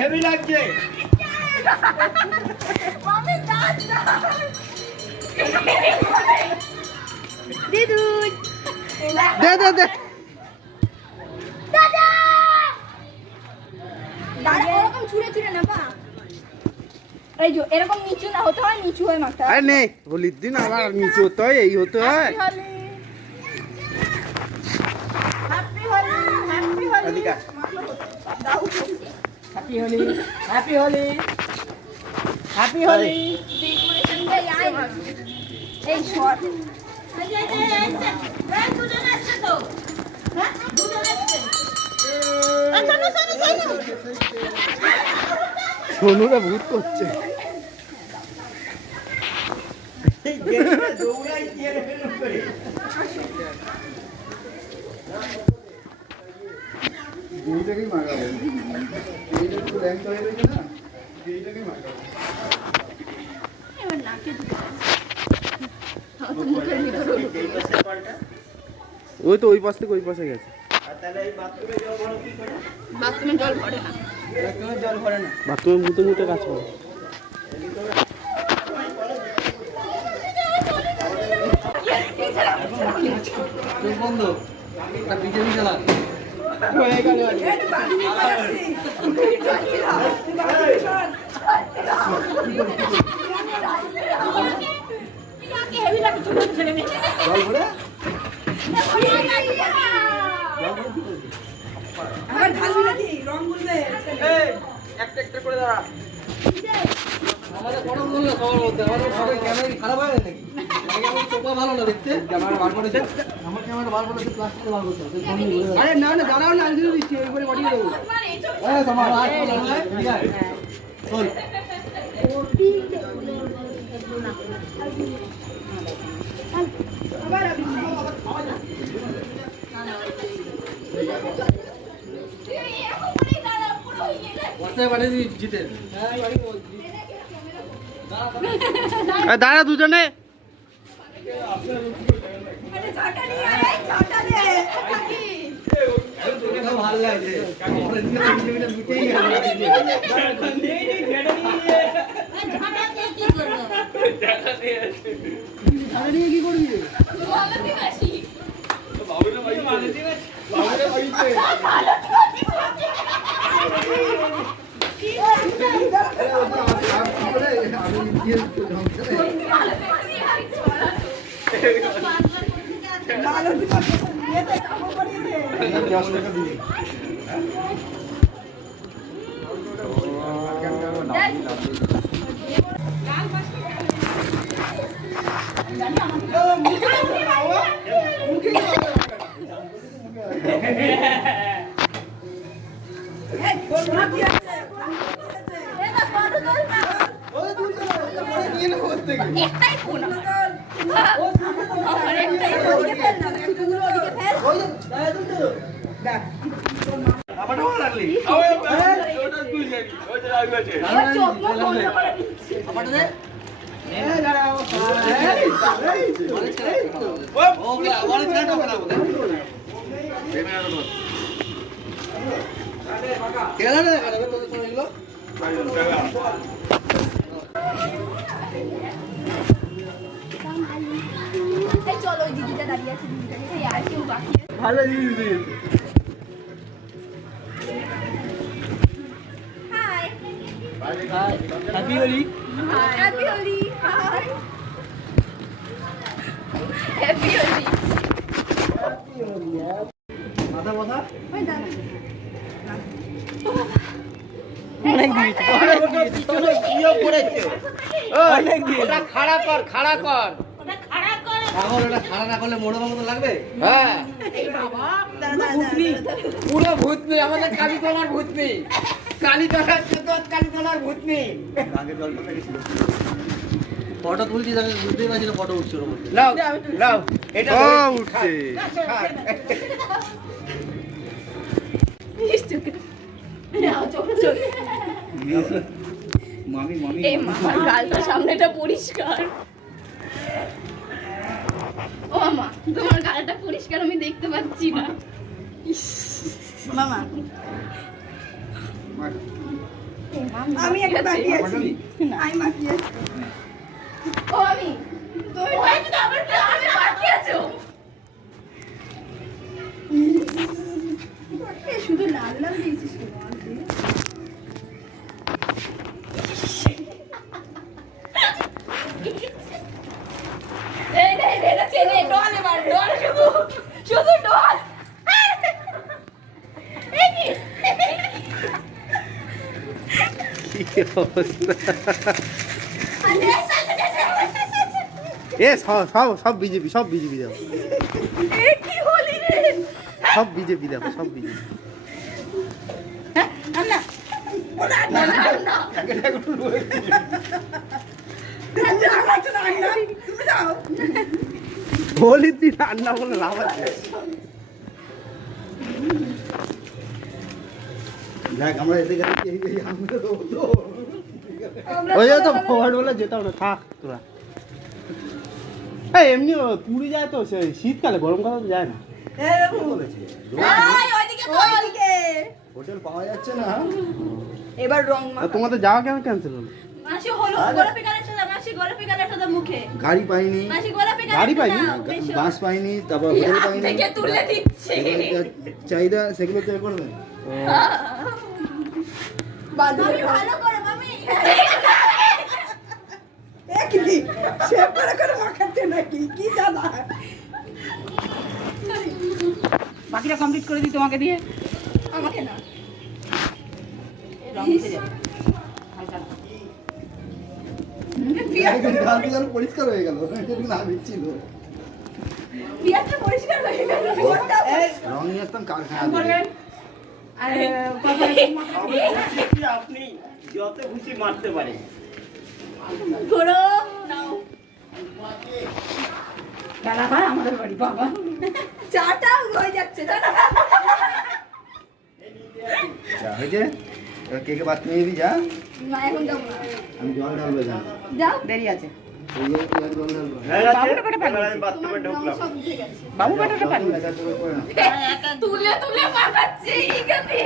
Heavy লাগছে মামি দাঁত দিদুন দে দে দে দাদা দাদা এরকম ছুঁড়ে ছুঁড়ে না পা এই যে এরকম নিচু না হতে হয় নিচু হয়ে মারতে হয় আরে নেই হোলির দিন আবার নিচু হতে হয় এই হতে হয় হ্যাপি হোলি হ্যাপি হোলি এদিকে happy Holi happy Holi happy Holi decoration কে আই এই শট দুজন আসছে তো হ্যাঁ দুজন আসছে আচ্ছা না সোনুরা ভূত করছে এইটাকেই মাগাবো এইটা একটু ল্যাংটা হয়ে গেছে না এইটাকেই মাগাবো এবার নাকে ওই তো ওই পাশ থেকে ওই পাশে গেছে বাথরুমে জল ভরে না বাথরুমে মুতে মুতে কাজ করে বন্ধ বিজেপি খেলা জল ভরে একটা একটা করে দাঁড়া আমাদের বড় বললো সবার মধ্যে আমাদের সবাই ক্যামেরা খারাপ হয় নাকি আমার চোখা ভালো না দেখতে ক্যামেরা বার করেছে আমার ক্যামেরা বার করেছে প্লাস্টিক বার করতে আরে না না দাঁড়াও না আমি দিচ্ছি একবারে পাঠিয়ে দেবো হ্যাঁ তোমার হাত ঠিক আছে চল দাঁড়া দুজনে ভালো লাগছে কি করবি একটাই ফোন আমার একটাই ওদিকে ফেল না একটুগুলো ওদিকে ফেল আবার ভালো লাগলি ওটা তুই যাবি ওটা আগে আছে চোখ বন্ধ করে দিচ্ছি আবার দে দাঁড়াও ওকে আবার ছেড়ে দাও না কেলা না কারবে তো এগুলো এই চলো ওই দিদিটা দাঁড়িয়ে আছে দিদিটাকে ভালো জিনিস দিয়েছে। Hi happy Holi. Happy Holi hi happy Holi মাথা কথা ওই দাদা অনেক দিয়েছে, অনেক দিয়েছে। খাড়া কর খাড়া কর এখন এটা খাড়া না করলে মোড়ের মতো লাগবে। হ্যাঁ ভূতনি পুরো ভূত নেই আমাদের কালীতলার ভূত নেই কালীতলার কালীতলার ভূত নেই ফটো তুলছি আমি বুঝতেই পারছি না ফটো উঠছে ওর মধ্যে। নাও নাও এটা উঠছে মামি মামি এই মামার গালটা সামনেটা পরিষ্কার ও মামা তোমার গালটা পরিষ্কার আমি দেখতে পাচ্ছি না ইস, মামা আমি একটা বাকি আছি আমি বাকি আছি ও আমি তুমি বাকি তো আমি বাকি আছো শুধু লাল লাল দিয়েছিস এই রে এটা চেনে ডল এবার ডল শুধু শুধু ডল এই কি এ সব বিজেপি দেখো এই কি হলি রে সব বিজেপি দেখো সব বিজেপি না ওরা না না হোলির দিন রান্না বলে লাভ আছে দেখ আমরা এসে গেছি ওই তো ফরওয়ার্ড বলে যেতাম না থাক তোরা এই এমনি পুরী যায় তো সেই শীতকালে গরমকালে তো যায় না এই ওইদিকে তো ওইদিকে হোটেল পাওয়া যাচ্ছে না এবার রং আর তোমাদের যাওয়া কেন ক্যান্সেল হলো মাসি হলো গোলাপি কালার সাদা মাসি গোলাপি কালার সাদা মুখে গাড়ি পাইনি মাসি গোলাপি কালার গাড়ি পাইনি সাদা, বাস পাইনি তারপর হোটেল পাইনি থেকে তুলে দিচ্ছে চাহিদা সেগুলো তো করবে মামি ভালো করে মামি একই শেভ করে মাখাচ্ছে নাকি কি দাদা বাকিটা কমপ্লিট করে দিই তোমাকে দিয়ে আমাকে না রং উঠে যাবে হালকা গাল পরিষ্কার হয়ে গেল না দিচ্ছিল পিয়াজটা পরিষ্কার হয়ে গেল ওটা রং নিয়ে আসতাম কারখানা আপনি যত খুশি মারতে পারেন ঘোরো নাও বেলা হয় আমাদের বাড়ি বাবা চাটা হয়ে যাচ্ছে জানো হয়েছে এবার কে কে বাদ নিয়ে যাবি যা না এখন যাবো না আমি জল ঢালবো যা যাও দেরি আছে ওই যে জল ঢালবো বাথরুমে রং ঢুকলাম সব উঠে গেছে বাবু বেটাটা পারি করে না তুলে তুলে মাখাচ্ছে এইখানে